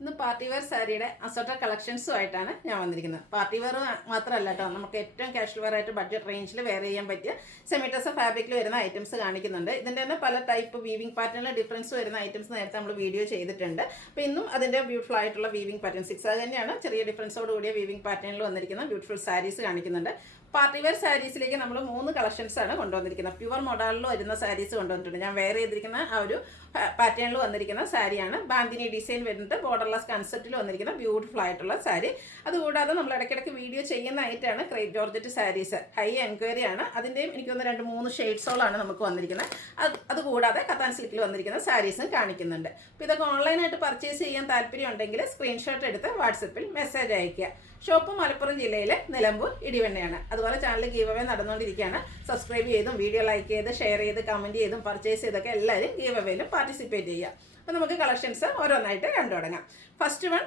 ഇന്ന് party wear സാരിയുടെ അസോട്ട കളക്ഷൻസുമായിട്ടാണ് ഞാൻ വന്നിരിക്കുന്നത്. പാർട്ടി വെയർ മാത്രമല്ല കേട്ടോ, നമുക്ക് ഏറ്റവും കാഷ്വൽ വെയർ ആയിട്ട് ബഡ്ജറ്റ് റേഞ്ചിൽ വെയർ ചെയ്യാൻ പറ്റിയ സെമിറ്റസ് ഫാബ്രിക്കിൽ വരുന്ന ഐറ്റംസ് കാണിക്കുന്നുണ്ട്. ഇതിൻ്റെ തന്നെ പല ടൈപ്പ് വീവിംഗ് പാറ്റേണിൽ ഡിഫറൻസ് വരുന്ന ഐറ്റംസ് നേരത്തെ നമ്മൾ വീഡിയോ ചെയ്തിട്ടുണ്ട്. അപ്പോൾ ഇന്നും അതിൻ്റെ ബ്യൂട്ടിഫുൾ ആയിട്ടുള്ള വീവിംഗ് പാറ്റേൺ അത് തന്നെയാണ്, ചെറിയ ഡിഫറൻസോട് കൂടിയ വീവിംഗ് പാറ്റേണിൽ വന്നിരിക്കുന്ന ബ്യൂട്ടിഫുൾ സാരീസ് കാണിക്കുന്നുണ്ട്. പാർട്ടി വെയർ സാരീസിലേക്ക് നമ്മൾ 3 കളക്ഷൻസാണ് കൊണ്ടുവന്നിരിക്കുന്നത്. പ്യുവർ മോഡലിൽ വരുന്ന സാരീസ് കൊണ്ടുവന്നിട്ടുണ്ട്. ഞാൻ വെയർ ചെയ്തിരിക്കുന്ന ആ ഒരു പാറ്റേണിൽ വന്നിരിക്കുന്ന സാരിയാണ്. ബാന്തിനി ഡിസൈൻ വരുന്നത് ബോർഡർലെസ് കൺസെപ്റ്റിൽ വന്നിരിക്കുന്ന ബ്യൂട്ടിഫുൾ ആയിട്ടുള്ള സാരി. അതുകൂടാതെ നമ്മൾ ഇടയ്ക്കിടയ്ക്ക് വീഡിയോ ചെയ്യുന്ന ആയിട്ടാണ് crepe georgette saris. High enquiry ആണ്. അതിൻ്റെയും എനിക്കൊന്ന് 2-3 ഷെയ്ഡ്സോളാണ് നമുക്ക് വന്നിരിക്കുന്നത്. അതുകൂടാതെ കത്താൻ സിൽക്കിൽ വന്നിരിക്കുന്ന സാരീസും കാണിക്കുന്നുണ്ട്. അപ്പോൾ ഇതൊക്കെ ഓൺലൈനായിട്ട് പർച്ചേസ് ചെയ്യാൻ താല്പര്യം ഉണ്ടെങ്കിൽ സ്ക്രീൻഷോട്ട് എടുത്ത് വാട്സപ്പിൽ മെസ്സേജ് അയയ്ക്കുക. ഷോപ്പ് മലപ്പുറം ജില്ലയിലെ നിലമ്പൂർ ഇടിവണ്ണയാണ്. അതുപോലെ ചാനൽ ഗീവ് അവേ നടന്നുകൊണ്ടിരിക്കുകയാണ്. സബ്സ്ക്രൈബ് ചെയ്തും വീഡിയോ ലൈക്ക് ചെയ്ത് ഷെയർ ചെയ്ത് കമൻറ്റ് ചെയ്തും പർച്ചേസ് ചെയ്തൊക്കെ എല്ലാവരും ഗീവ് അവേയിലും പാർട്ടിസിപ്പേറ്റ് ചെയ്യുക. അപ്പോൾ നമുക്ക് കളക്ഷൻസ് ഓരോന്നായിട്ട് കണ്ടു തുടങ്ങാം. ഫസ്റ്റ് വൺ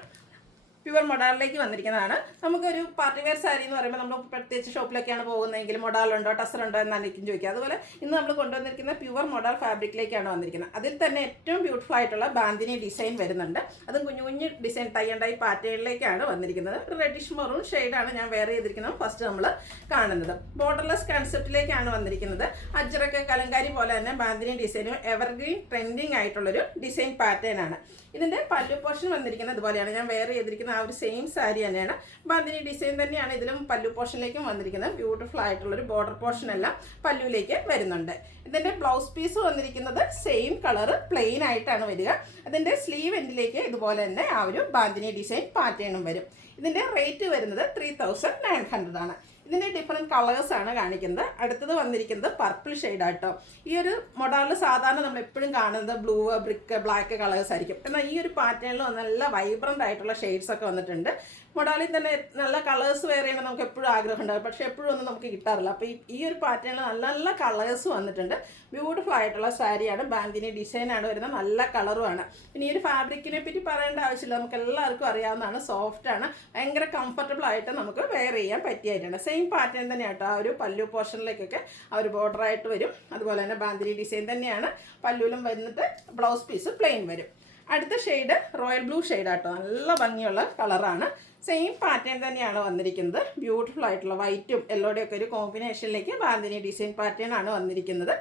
പ്യുവർ മൊഡാളിലേക്ക് വന്നിരിക്കുന്നതാണ്. നമുക്കൊരു പാർട്ടി വെയർ സാരി എന്ന് പറയുമ്പോൾ നമ്മൾ പ്രത്യേകിച്ച് ഷോപ്പിലൊക്കെയാണ് പോകുന്നതെങ്കിൽ മൊഡാളുണ്ടോ ടസറുണ്ടോ എന്നായിരിക്കും ചോദിക്കുക. അതുപോലെ ഇന്ന് നമ്മൾ കൊണ്ടുവന്നിരിക്കുന്ന പ്യുവർ മൊഡാൾ ഫാബ്രിക്കിലേക്കാണ് വന്നിരിക്കുന്നത്. അതിൽ തന്നെ ഏറ്റവും ബ്യൂട്ടിഫുൾ ആയിട്ടുള്ള ബാന്തിനി ഡിസൈൻ വരുന്നുണ്ട്. അതും കുഞ്ഞു കുഞ്ഞു ഡിസൈൻ ടൈ ആൻഡ് ഡൈ പാറ്റേണിലേക്കാണ് വന്നിരിക്കുന്നത്. ഒരു റെഡിഷ് മെറൂൺ ഷെയ്ഡാണ് ഞാൻ വെയർ ചെയ്തിരിക്കുന്നത്. ഫസ്റ്റ് നമ്മൾ കാണുന്നത് ബോർഡർലെസ് കൺസെപ്റ്റിലേക്കാണ് വന്നിരിക്കുന്നത്. അജ്രക്ക് കലങ്കാരി പോലെ തന്നെ ബാന്തിനി ഡിസൈനും എവർഗ്രീൻ ട്രെൻഡിങ് ആയിട്ടുള്ളൊരു ഡിസൈൻ പാറ്റേൺ ആണ്. ഇതിൻ്റെ പല്ലു പോർഷൻ വന്നിരിക്കുന്നത് ഇതുപോലെയാണ്. ഞാൻ വെയർ ചെയ്തിരിക്കുന്ന ആ ഒരു സെയിം സാരി തന്നെയാണ്. ബാന്തിനി ഡിസൈൻ തന്നെയാണ് ഇതിലും പല്ലു പോർഷനിലേക്കും വന്നിരിക്കുന്നത്. ബ്യൂട്ടിഫുൾ ആയിട്ടുള്ളൊരു ബോർഡർ പോർഷൻ എല്ലാം പല്ലുവിലേക്ക് വരുന്നുണ്ട്. ഇതിൻ്റെ ബ്ലൗസ് പീസ് വന്നിരിക്കുന്നത് സെയിം കളറ് പ്ലെയിൻ ആയിട്ടാണ് വരിക. അതിൻ്റെ സ്ലീവ് എൻഡിലേക്ക് ഇതുപോലെ തന്നെ ആ ഒരു ബാന്തിനി ഡിസൈൻ പാറ്റേണും വരും. ഇതിൻ്റെ റേറ്റ് വരുന്നത് 3900 ആണ്. ഇതിൻ്റെ ഡിഫറെൻറ്റ് കളേഴ്സാണ് കാണിക്കുന്നത്. അടുത്തത് വന്നിരിക്കുന്നത് പർപ്പിൾ ഷെയ്ഡാട്ടോ. ഈ ഒരു മൊഡാളിൽ സാധാരണ നമ്മൾ എപ്പോഴും കാണുന്നത് ബ്ലൂ, ബ്രിക്ക്, ബ്ലാക്ക് കളേഴ്സ് ആയിരിക്കും. എന്നാൽ ഈ ഒരു പാറ്റേണിൽ നല്ല വൈബ്രൻ്റ് ആയിട്ടുള്ള ഷെയ്ഡ്സൊക്കെ വന്നിട്ടുണ്ട്. മൊഡാളിൽ തന്നെ നല്ല കളേഴ്സ് വെയർ ചെയ്യണം നമുക്ക് എപ്പോഴും ആഗ്രഹം ഉണ്ടാകും, പക്ഷേ എപ്പോഴും ഒന്നും നമുക്ക് കിട്ടാറില്ല. അപ്പോൾ ഈ ഒരു പാറ്റേണിൽ നല്ല നല്ല കളേഴ്സ് വന്നിട്ടുണ്ട്. ബ്യൂട്ടിഫുൾ ആയിട്ടുള്ള സാരിയാണ്. ബാന്തിനി ഡിസൈനാണ് വരുന്നത്. നല്ല കളറുമാണ്. പിന്നെ ഈ ഒരു ഫാബ്രിക്കിനെ പറ്റി പറയേണ്ട ആവശ്യമില്ല, നമുക്ക് എല്ലാവർക്കും അറിയാവുന്നതാണ്. സോഫ്റ്റാണ്, ഭയങ്കര കംഫർട്ടബിൾ ആയിട്ട് നമുക്ക് വെയർ ചെയ്യാൻ പറ്റിയായിട്ടാണ്. സെയിം പാറ്റേൺ തന്നെയാണ് കേട്ടോ. ആ ഒരു പല്ലു പോർഷനിലേക്കൊക്കെ ആ ഒരു ബോർഡറായിട്ട് വരും. അതുപോലെ തന്നെ ബാന്തിനി ഡിസൈൻ തന്നെയാണ് പല്ലുവിലും വന്നിട്ട്. ബ്ലൗസ് പീസ് പ്ലെയിൻ വരും. അടുത്ത ഷെയ്ഡ് റോയൽ ബ്ലൂ ഷെയ്ഡാട്ടോ. നല്ല ഭംഗിയുള്ള കളറാണ്. സെയിം പാറ്റേൺ തന്നെയാണ് വന്നിരിക്കുന്നത്. ബ്യൂട്ടിഫുൾ ആയിട്ടുള്ള വൈറ്റും യെല്ലോയുടെ ഒക്കെ ഒരു കോമ്പിനേഷനിലേക്ക് ബാന്തിനി ഡിസൈൻ പാറ്റേൺ ആണ് വന്നിരിക്കുന്നത്.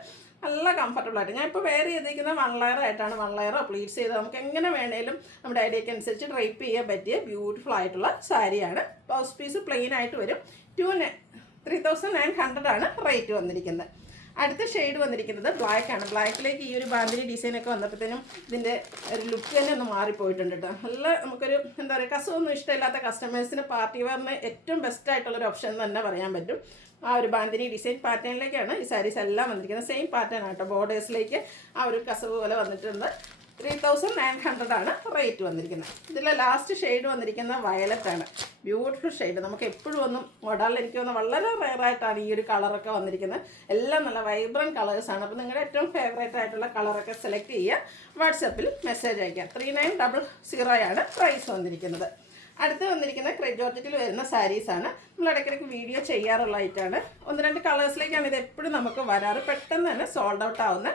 നല്ല കംഫർട്ടബിൾ ആയിട്ട് ഞാൻ ഇപ്പോൾ വെയർ ചെയ്തിരിക്കുന്നത് 1 ലെയർ ആയിട്ടാണ്. 1 ലെയറോ പ്ലീറ്റ്സ് ചെയ്ത് നമുക്ക് എങ്ങനെ വേണേലും നമ്മുടെ ഐഡിയക്ക് അനുസരിച്ച് ഡ്രൈപ്പ് ചെയ്യാൻ പറ്റിയ ബ്യൂട്ടിഫുൾ ആയിട്ടുള്ള സാരിയാണ്. ബ്ലൗസ് പീസ് പ്ലെയിൻ ആയിട്ട് വരും. 3900 ആണ് റേറ്റ് വന്നിരിക്കുന്നത്. അടുത്ത ഷെയ്ഡ് വന്നിരിക്കുന്നത് ബ്ലാക്ക് ആണ്. ബ്ലാക്കിലേക്ക് ഈ ഒരു ബാന്തിനി ഡിസൈനൊക്കെ വന്നപ്പോഴത്തേനും ഇതിൻ്റെ ഒരു ലുക്ക് തന്നെ ഒന്ന് മാറിപ്പോയിട്ടുണ്ട് കേട്ടോ. നല്ല നമുക്കൊരു എന്താ പറയുക, കസവൊന്നും ഇഷ്ടമില്ലാത്ത കസ്റ്റമേഴ്സിന് പാർട്ടി വെയറിന് ഏറ്റവും ബെസ്റ്റ് ആയിട്ടുള്ളൊരു ഓപ്ഷൻ എന്ന് തന്നെ പറയാൻ പറ്റും. ആ ഒരു ബാന്തിനി ഡിസൈൻ പാറ്റേണിലേക്കാണ് ഈ സാരീസ് എല്ലാം വന്നിരിക്കുന്നത്. സെയിം പാറ്റേൺ ആട്ടോ. ബോർഡേഴ്സിലേക്ക് ആ ഒരു കസവ് പോലെ വന്നിട്ടുണ്ട്. 3900 ആണ് റേറ്റ് വന്നിരിക്കുന്നത്. ഇതിലെ ലാസ്റ്റ് ഷെയ്ഡ് വന്നിരിക്കുന്ന വയലറ്റ് ആണ്. Beautiful shade. നമുക്ക് എപ്പോഴും ഒന്നും മോഡലിൽ എനിക്ക് തോന്നുന്നു വളരെ റെയറായിട്ടാണ് ഈ ഒരു കളറൊക്കെ വന്നിരിക്കുന്നത്. എല്ലാം നല്ല വൈബ്രൻറ്റ് കളേഴ്സാണ്. അപ്പോൾ നിങ്ങളുടെ ഏറ്റവും ഫേവറേറ്റ് ആയിട്ടുള്ള കളറൊക്കെ സെലക്ട് ചെയ്യുക. വാട്സപ്പിൽ മെസ്സേജ് അയക്കുക. 3900 ആണ് പ്രൈസ് വന്നിരിക്കുന്നത്. അടുത്ത് വന്നിരിക്കുന്ന ക്രേപ്പ് ജോർജറ്റിൽ വരുന്ന സാരീസാണ്. നമ്മൾ ഇടയ്ക്കിടയ്ക്ക് വീഡിയോ ചെയ്യാറുള്ളതായിട്ടാണ്. 1-2 കളേഴ്സിലേക്കാണ് ഇത് എപ്പോഴും നമുക്ക് വരാറ്. പെട്ടെന്ന് തന്നെ സോൾഡ് ഔട്ട് ആവുന്ന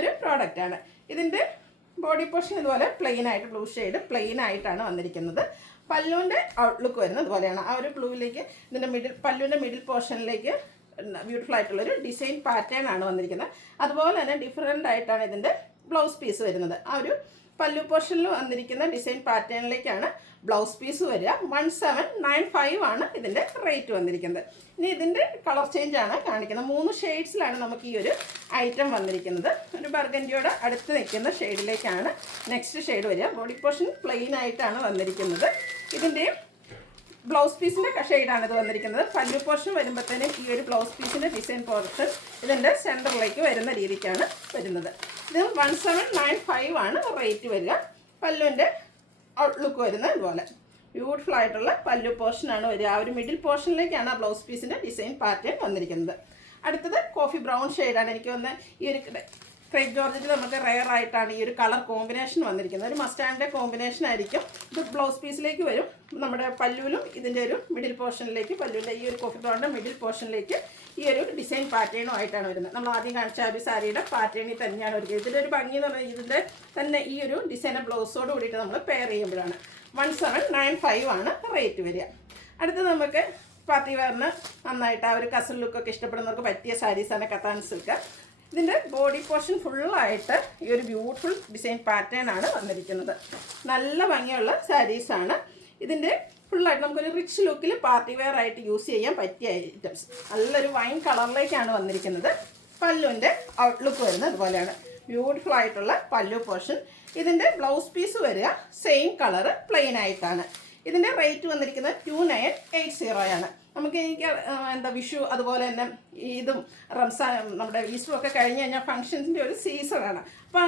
ഒരു പ്രോഡക്റ്റാണ്. ഇതിൻ്റെ ബോഡി പോർഷൻ ഇതുപോലെ പ്ലെയിൻ ആയിട്ട് ബ്ലൂ ഷെയ്ഡ് പ്ലെയിൻ ആയിട്ടാണ് വന്നിരിക്കുന്നത്. പല്ലുവിൻ്റെ ഔട്ട്ലുക്ക് വരുന്നത് ഇതുപോലെയാണ്. ആ ഒരു ബ്ലൂവിലേക്ക് ഇതിൻ്റെ പല്ലുവിൻ്റെ മിഡിൽ പോർഷനിലേക്ക് ബ്യൂട്ടിഫുൾ ആയിട്ടുള്ളൊരു ഡിസൈൻ പാറ്റേൺ ആണ് വന്നിരിക്കുന്നത്. അതുപോലെ തന്നെ ഡിഫറെൻ്റ് ആയിട്ടാണ് ഇതിൻ്റെ ബ്ലൗസ് പീസ് വരുന്നത്. ആ ഒരു പല്ലു പോർഷനിൽ വന്നിരിക്കുന്ന ഡിസൈൻ പാറ്റേണിലേക്കാണ് ബ്ലൗസ് പീസ് വരിക. 1795 ആണ് ഇതിൻ്റെ റേറ്റ് വന്നിരിക്കുന്നത്. ഇനി ഇതിൻ്റെ കളർ ചേഞ്ച് ആണ് കാണിക്കുന്നത്. 3 ഷെയ്ഡ്സിലാണ് നമുക്ക് ഈ ഒരു ഐറ്റം വന്നിരിക്കുന്നത്. ഒരു ബർഗൻഡിയോട് അടുത്ത് നിൽക്കുന്ന ഷെയ്ഡിലേക്കാണ് നെക്സ്റ്റ് ഷെയ്ഡ് വരിക. ബോഡി പോർഷൻ പ്ലെയിൻ ആയിട്ടാണ് വന്നിരിക്കുന്നത്. ഇതിൻ്റെയും ബ്ലൗസ് പീസിൻ്റെ ഷെയ്ഡാണ് ഇത് വന്നിരിക്കുന്നത്. പല്ലു പോർഷൻ വരുമ്പോഴത്തേനും ഈ ഒരു ബ്ലൗസ് പീസിൻ്റെ ഡിസൈൻ പോർഷൻ ഇതിൻ്റെ സെൻറ്ററിലേക്ക് വരുന്ന രീതിക്കാണ് വരുന്നത്. ഇത് 1795 ആണ് റേറ്റ് വരിക. പല്ലുവിൻ്റെ ഔട്ട്ലുക്ക് വരുന്നത് ഇതുപോലെ ബ്യൂട്ടിഫുൾ ആയിട്ടുള്ള പല്ലു പോർഷനാണ് വരിക. ആ ഒരു മിഡിൽ പോർഷനിലേക്കാണ് ആ ബ്ലൗസ് പീസിൻ്റെ ഡിസൈൻ പാറ്റേൺ വന്നിരിക്കുന്നത്. അടുത്തത് കോഫി ബ്രൗൺ ഷെയ്ഡാണ്. എനിക്ക് വന്ന് ഈ ഒരു ക്രേപ്പ് ജോർജറ്റിൽ നമുക്ക് റെയർ ആയിട്ടാണ് ഈ ഒരു കളർ കോമ്പിനേഷൻ വന്നിരിക്കുന്നത്. ഒരു മസ്റ്റാൻഡിൻ്റെ കോമ്പിനേഷൻ ആയിരിക്കും. ഇത് ബ്ലൗസ് പീസിലേക്ക് വരും. നമ്മുടെ പല്ലുവിലും ഇതിൻ്റെ ഒരു മിഡിൽ പോർഷനിലേക്ക് പല്ലുവിൻ്റെ ഈ ഒരു കോഫി ബ്രൗണിൻ്റെ മിഡിൽ പോർഷനിലേക്ക് ഈ ഒരു ഡിസൈൻ പാറ്റേണും ആയിട്ടാണ് വരുന്നത്. നമ്മൾ ആദ്യം കാണിച്ച ഒരു സാരിയുടെ പാറ്റേണിൽ തന്നെയാണ് ഒരുക്കുന്നത്. ഇതിൻ്റെ ഒരു ഭംഗി എന്ന് പറഞ്ഞാൽ ഇതിൻ്റെ തന്നെ ഈ ഒരു ഡിസൈനർ ബ്ലൗസോട് കൂടിയിട്ട് നമ്മൾ പെയർ ചെയ്യുമ്പോഴാണ്. 1795 ആണ് റേറ്റ് വരിക. അടുത്ത് നമുക്ക് പാർട്ടി വെയറിന് നന്നായിട്ട് ആ ഒരു കസൽ ലുക്കൊക്കെ ഇഷ്ടപ്പെടുന്നവർക്ക് പറ്റിയ സാരീസാണ് കത്താൻ സിൽക്ക്. ഇതിൻ്റെ ബോഡി പോർഷൻ ഫുള്ളായിട്ട് ഈ ഒരു ബ്യൂട്ടിഫുൾ ഡിസൈൻ പാറ്റേൺ ആണ് വന്നിരിക്കുന്നത്. നല്ല ഭംഗിയുള്ള സാരീസാണ്. ഇതിൻ്റെ ഫുള്ളായിട്ട് നമുക്കൊരു റിച്ച് ലുക്കിൽ പാർട്ടി വെയർ ആയിട്ട് യൂസ് ചെയ്യാൻ പറ്റിയ ഐറ്റംസ്. നല്ലൊരു വൈൻ കളറിലേക്കാണ് വന്നിരിക്കുന്നത്. പല്ലുവിൻ്റെ ഔട്ട്ലുക്ക് വരുന്നത് അതുപോലെയാണ്. ബ്യൂട്ടിഫുൾ ആയിട്ടുള്ള പല്ലു പോർഷൻ. ഇതിൻ്റെ ബ്ലൗസ് പീസ് വരിക സെയിം കളറ് പ്ലെയിൻ ആയിട്ടാണ്. ഇതിൻ്റെ റേറ്റ് വന്നിരിക്കുന്നത് 2980 ആണ്. നമുക്ക് എന്താ വിഷു അതുപോലെ തന്നെ ഈദും റംസാൻ നമ്മുടെ ഈസ്റ്ററും ഒക്കെ കഴിഞ്ഞ് കഴിഞ്ഞാൽ ഫംഗ്ഷൻസിൻ്റെ ഒരു സീസണാണ്. അപ്പോൾ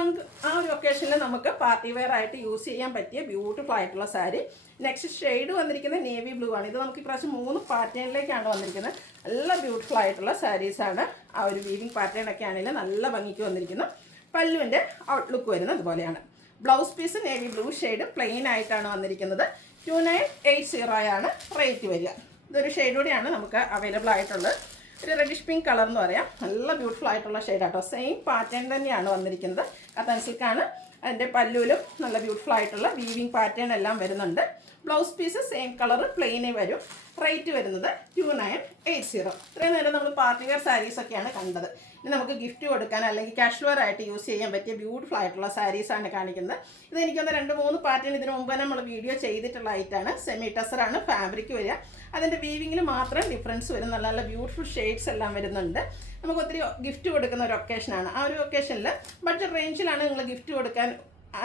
ആ ഒരു ഒക്കേഷനിൽ നമുക്ക് പാർട്ടി വെയർ ആയിട്ട് യൂസ് ചെയ്യാൻ പറ്റിയ ബ്യൂട്ടിഫുൾ ആയിട്ടുള്ള സാരി. നെക്സ്റ്റ് ഷെയ്ഡ് വന്നിരിക്കുന്നത് നേവി ബ്ലൂ ആണ്. ഇത് നമുക്ക് ഇപ്രാവശ്യം 3 പാറ്റേണിലേക്കാണ് വന്നിരിക്കുന്നത്. നല്ല ബ്യൂട്ടിഫുൾ ആയിട്ടുള്ള സാരീസാണ്. ആ ഒരു വീവിങ് പാറ്റേൺ ഒക്കെ ആണെങ്കിൽ നല്ല ഭംഗിക്ക് വന്നിരിക്കുന്നു. പല്ലുവിൻ്റെ ഔട്ട്ലുക്ക് വരുന്നത് അതുപോലെയാണ്. Blouse piece navy blue shade plain ആയിട്ടാണ് വന്നിരിക്കുന്നത്. 2980 ആണ് റേറ്റ് വരിക. ഇതൊരു ഷെയ്ഡ് കൂടിയാണ് നമുക്ക് അവൈലബിൾ ആയിട്ടുള്ളത്. ഒരു റെഡിഷ് പിങ്ക് കളർ എന്ന് പറയാം. നല്ല ബ്യൂട്ടിഫുൾ ആയിട്ടുള്ള ഷെയ്ഡാട്ടോ. സെയിം പാറ്റേൺ തന്നെയാണ് വന്നിരിക്കുന്നത്. കത്താൻ സിൽക്കാണ്. അതിൻ്റെ പല്ലുവിലും നല്ല ബ്യൂട്ടിഫുൾ ആയിട്ടുള്ള വീവിങ് പാറ്റേൺ എല്ലാം വരുന്നുണ്ട്. ബ്ലൗസ് പീസ് സെയിം കളർ പ്ലെയിനേ വരും. റേറ്റ് വരുന്നത് 2980. ഇത്രയും നേരം നമ്മൾ പാർട്ടി വെയർ സാരീസൊക്കെയാണ് കണ്ടത്. ഇനി നമുക്ക് ഗിഫ്റ്റ് കൊടുക്കാൻ അല്ലെങ്കിൽ ക്യാഷ് വെയർ ആയിട്ട് യൂസ് ചെയ്യാൻ പറ്റിയ ബ്യൂട്ടിഫുൾ ആയിട്ടുള്ള സാരീസാണ് കാണിക്കുന്നത്. ഇത് എനിക്കൊന്ന് 2-3 പാറ്റേൺ ഇതിന് മുമ്പ് നമ്മൾ വീഡിയോ ചെയ്തിട്ടുള്ള ഐറ്റാണ്. സെമി ടസറാണ് ഫാബ്രിക് വരിക. അതിൻ്റെ വീവിങ്ങിൽ മാത്രം ഡിഫറൻസ് വരും. നല്ല നല്ല ബ്യൂട്ടിഫുൾ ഷെയ്ഡ്സ് എല്ലാം വരുന്നുണ്ട്. നമുക്ക് ഒത്തിരി ഗിഫ്റ്റ് കൊടുക്കുന്ന ഒരു ഒക്കേഷനാണ്. ആ ഒരു ഒക്കേഷനിൽ ബഡ്ജറ്റ് റേഞ്ചിലാണ് നിങ്ങൾ ഗിഫ്റ്റ് കൊടുക്കാൻ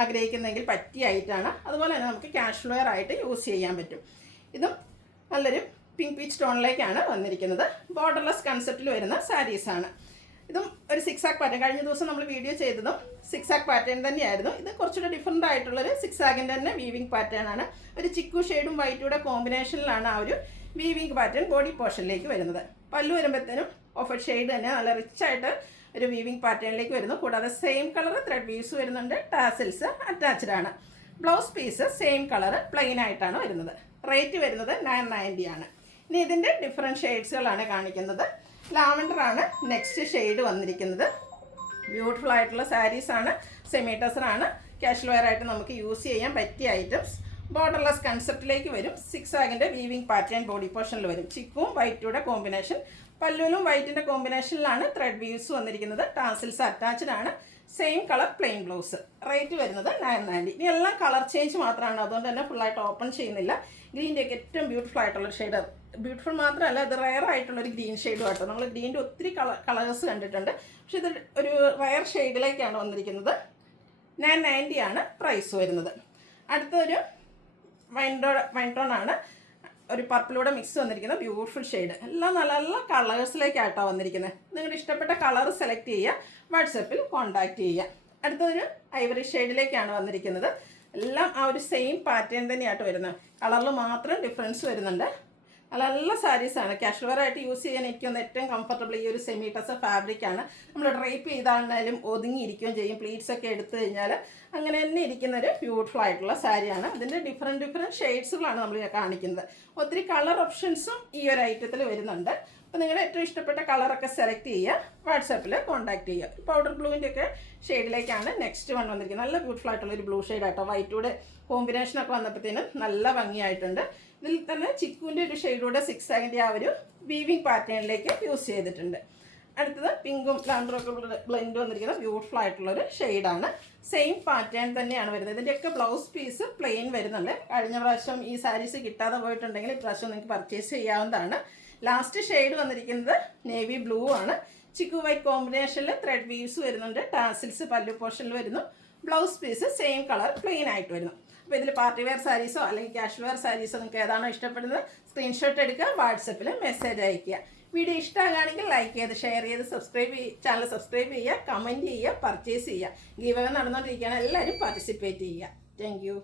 ആഗ്രഹിക്കുന്നതെങ്കിൽ പറ്റിയ ഐറ്റാണ്. അതുപോലെ തന്നെ നമുക്ക് ക്യാഷ് വെയർ ആയിട്ട് യൂസ് ചെയ്യാൻ പറ്റും. ഇതും നല്ലൊരു പിങ്ക് പീച്ച് ടോണിലേക്കാണ് വന്നിരിക്കുന്നത്. ബോർഡർലെസ് കൺസെപ്റ്റിൽ വരുന്ന സാരീസാണ്. ഇതും ഒരു 6 ആക്ക് പാറ്റേൺ. കഴിഞ്ഞ ദിവസം നമ്മൾ വീഡിയോ ചെയ്തതും 6 ആക്ക് പാറ്റേൺ തന്നെയായിരുന്നു. ഇത് കുറച്ചുകൂടെ ഡിഫറെൻ്റ് ആയിട്ടുള്ളൊരു 6 ആക്കിൻ്റെ തന്നെ വീവിങ് പാറ്റേൺ ആണ്. ഒരു ചിക്കു ഷെയ്ഡും വൈറ്റൂടെ കോമ്പിനേഷനിലാണ് ആ ഒരു വീവിങ് പാറ്റേൺ ബോഡി പോർഷനിലേക്ക് വരുന്നത്. പല്ലു വരുമ്പോഴത്തേനും ഓഫ് ഷെയ്ഡ് തന്നെ നല്ല റിച്ച് ആയിട്ട് ഒരു വീവിങ് പാറ്റേണിലേക്ക് വരുന്നു. കൂടാതെ സെയിം കളർ ത്രെഡ് വീവ്സ് വരുന്നുണ്ട്. ടാസിൽസ് അറ്റാച്ച്ഡ് ആണ്. Blouse piece same colour plain ആയിട്ടാണ് വരുന്നത്. റേറ്റ് വരുന്നത് 990 ആണ്. ഇനി ഇതിൻ്റെ ഡിഫറെൻറ്റ് ഷെയ്ഡ്സുകളാണ് കാണിക്കുന്നത്. ലാവൻഡർ ആണ് നെക്സ്റ്റ് ഷെയ്ഡ് വന്നിരിക്കുന്നത്. ബ്യൂട്ടിഫുൾ ആയിട്ടുള്ള സാരീസാണ്. സെമി ടസറാണ്. ക്യാഷ് വെയർ ആയിട്ട് നമുക്ക് യൂസ് ചെയ്യാൻ പറ്റിയ ഐറ്റംസ്. ബോർഡർലെസ് കൺസെപ്റ്റിലേക്ക് വരും. 6 ആകിൻ്റെ വീവിങ് പാറ്റേൺ ബോഡി പോർഷനിൽ വരും. ചിക്കും വൈറ്റൂടെ കോമ്പിനേഷൻ. പല്ലുവിലും വൈറ്റിൻ്റെ കോമ്പിനേഷനിലാണ് ത്രെഡ് വീവ്സ് വന്നിരിക്കുന്നത്. ടാസിൽസ് അറ്റാച്ച്ഡ് ആണ്. Same colour plain blouse. Rate വരുന്നത് 990. ഇനി എല്ലാം കളർ ചേഞ്ച് മാത്രമാണ്. അതുകൊണ്ട് തന്നെ ഫുള്ളായിട്ട് ഓപ്പൺ ചെയ്യുന്നില്ല. ഗ്രീൻ്റെ ഒക്കെ ഏറ്റവും ബ്യൂട്ടിഫുൾ ആയിട്ടുള്ളൊരു ഷെയ്ഡ്. ബ്യൂട്ടിഫുൾ മാത്രമല്ല, ഇത് റയർ ആയിട്ടുള്ളൊരു ഗ്രീൻ ഷെയ്ഡും ആട്ടോ. നമ്മൾ ഗ്രീൻ്റെ ഒത്തിരി കളേഴ്സ് കണ്ടിട്ടുണ്ട്. പക്ഷേ ഇത് ഒരു റയർ ഷെയ്ഡിലേക്കാണ് വന്നിരിക്കുന്നത്. 990 ആണ് പ്രൈസ് വരുന്നത്. അടുത്തൊരു വൈൻ ടോൺ ആണ്. ഒരു പർപ്പിലൂടെ മിക്സ് വന്നിരിക്കുന്ന ബ്യൂട്ടിഫുൾ ഷെയ്ഡ്. എല്ലാം നല്ല നല്ല കളേഴ്സിലേക്കായിട്ടോ വന്നിരിക്കുന്നത്. നിങ്ങളുടെ ഇഷ്ടപ്പെട്ട കളർ സെലക്ട് ചെയ്യുക. വാട്സപ്പിൽ കോൺടാക്റ്റ് ചെയ്യുക. അടുത്തൊരു ഐവറി ഷെയ്ഡിലേക്കാണ് വന്നിരിക്കുന്നത്. എല്ലാം ആ ഒരു സെയിം പാറ്റേൺ തന്നെയായിട്ട് വരുന്നത്. കളറിൽ മാത്രം ഡിഫറൻസ് വരുന്നുണ്ട്. നല്ല നല്ല സാരീസാണ്. ക്യാഷ് വെയർ ആയിട്ട് യൂസ് ചെയ്യാൻ എനിക്കൊന്ന് ഏറ്റവും കംഫർട്ടബിൾ ഈ ഒരു സെമി ടസർ ഫാബ്രിക്കാണ്. നമ്മൾ ഡ്രൈപ്പ് ചെയ്താലും ഒതുങ്ങിയിരിക്കുകയും ചെയ്യും. പ്ലീറ്റ്സ് ഒക്കെ എടുത്തു കഴിഞ്ഞാൽ അങ്ങനെ തന്നെ ഇരിക്കുന്നൊരു ബ്യൂട്ടിഫുൾ ആയിട്ടുള്ള സാരിയാണ്. അതിൻ്റെ ഡിഫറെൻറ്റ് ഷെയ്ഡ്സുകളാണ് നമ്മൾ കാണിക്കുന്നത്. ഒത്തിരി കളർ ഓപ്ഷൻസും ഈ ഒരു ഐറ്റത്തിൽ വരുന്നുണ്ട്. അപ്പോൾ നിങ്ങളുടെ ഏറ്റവും ഇഷ്ടപ്പെട്ട കളറൊക്കെ സെലക്ട് ചെയ്യുക. വാട്സാപ്പിൽ കോൺടാക്റ്റ് ചെയ്യുക. പൗഡർ ബ്ലൂവിൻ്റെ ഒക്കെ ഷെയ്ഡിലേക്കാണ് നെക്സ്റ്റ് വൺ വന്നിരിക്കുന്നത്. നല്ല ബ്യൂട്ടിഫുൾ ആയിട്ടുള്ളൊരു ബ്ലൂ ഷെയ്ഡാട്ടോ. വൈറ്റൂടെ കോമ്പിനേഷനൊക്കെ വന്നപ്പോഴത്തേനും നല്ല ഭംഗിയായിട്ടുണ്ട്. ഇതിൽ തന്നെ ചിക്കുവിൻ്റെ ഒരു ഷെയ്ഡൂടെ 6 ആകിൻ്റെ ആ ഒരു വീവിങ് പാറ്റേണിലേക്ക് യൂസ് ചെയ്തിട്ടുണ്ട്. അടുത്തത് പിങ്കും ലാൻഡറൊക്കെ ബ്ലെൻഡ് വന്നിരിക്കുന്ന ബ്യൂട്ടിഫുൾ ആയിട്ടുള്ളൊരു ഷെയ്ഡാണ്. സെയിം പാറ്റേൺ തന്നെയാണ് വരുന്നത്. ഇതിൻ്റെയൊക്കെ ബ്ലൗസ് പീസ് പ്ലെയിൻ വരുന്നുണ്ട്. കഴിഞ്ഞ പ്രാവശ്യം ഈ സാരീസ് കിട്ടാതെ പോയിട്ടുണ്ടെങ്കിൽ ഇപ്രാവശ്യം നിങ്ങൾക്ക് പർച്ചേസ് ചെയ്യാവുന്നതാണ്. ലാസ്റ്റ് ഷെയ്ഡ് വന്നിരിക്കുന്നത് നേവി ബ്ലൂ ആണ്. ചിക്കു വൈറ്റ് കോമ്പിനേഷനിൽ ത്രെഡ് വീവ്സ് വരുന്നുണ്ട്. ടാസിൽസ് പല്ലു പോർഷനിൽ വരുന്നു. Blouse piece same colour plain ആയിട്ട് വരുന്നു. അപ്പോൾ ഇതിൽ പാർട്ടി വെയർ സാരീസോ അല്ലെങ്കിൽ ക്യാഷ് വെയർ സാരീസോ നിങ്ങൾക്ക് ഏതാണോ ഇഷ്ടപ്പെടുന്നത് സ്ക്രീൻഷോട്ട് എടുക്കുക. വാട്സപ്പിൽ മെസ്സേജ് അയയ്ക്കുക. വീഡിയോ ഇഷ്ടമാകുകയാണെങ്കിൽ ലൈക്ക് ചെയ്ത് ഷെയർ ചെയ്ത് ചാനൽ സബ്സ്ക്രൈബ് ചെയ്യുക. കമൻറ്റ് ചെയ്യുക. പർച്ചേസ് ചെയ്യുക. ഗീവ് അവേ നടന്നുകൊണ്ടിരിക്കുകയാണ്. എല്ലാവരും പാർട്ടിസിപ്പേറ്റ് ചെയ്യുക. Thank you.